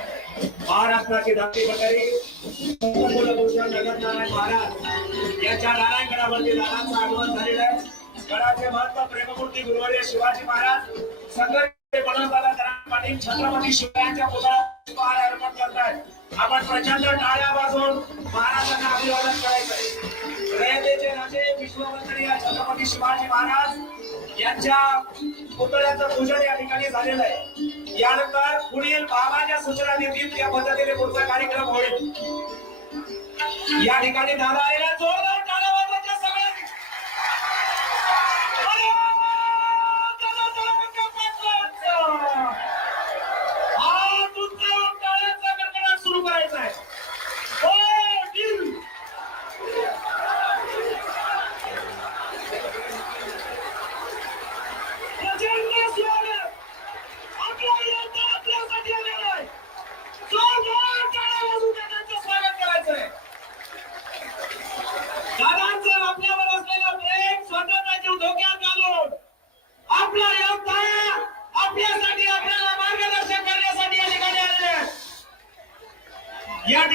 महाराष्ट्राचे धाकटे प्रकारे जगन्नारायण महाराज यांच्या नारायणगडावरती दादांचं आगमन झालेलं आहे. गडाचे महत्त्व प्रेममूर्ती गुरुवर्य शिवाजी महाराज संघर्ष बनवताना पाटील छत्रपती शिवरायांच्या पुतळा अर्पण करत आहेत आपण प्रचंड टाळ्या वाजवून महाराजांना अभिवादन करायचं शिवमंदिर या छत्रपती शिवाजी महाराज यांच्या पुतळ्याचं पूजन या ठिकाणी झालेलं आहे. यानंतर पुढील बाबाच्या सूचना देतील त्या पद्धतीने पुढचा कार्यक्रम होईल. या ठिकाणी दादा ஏன்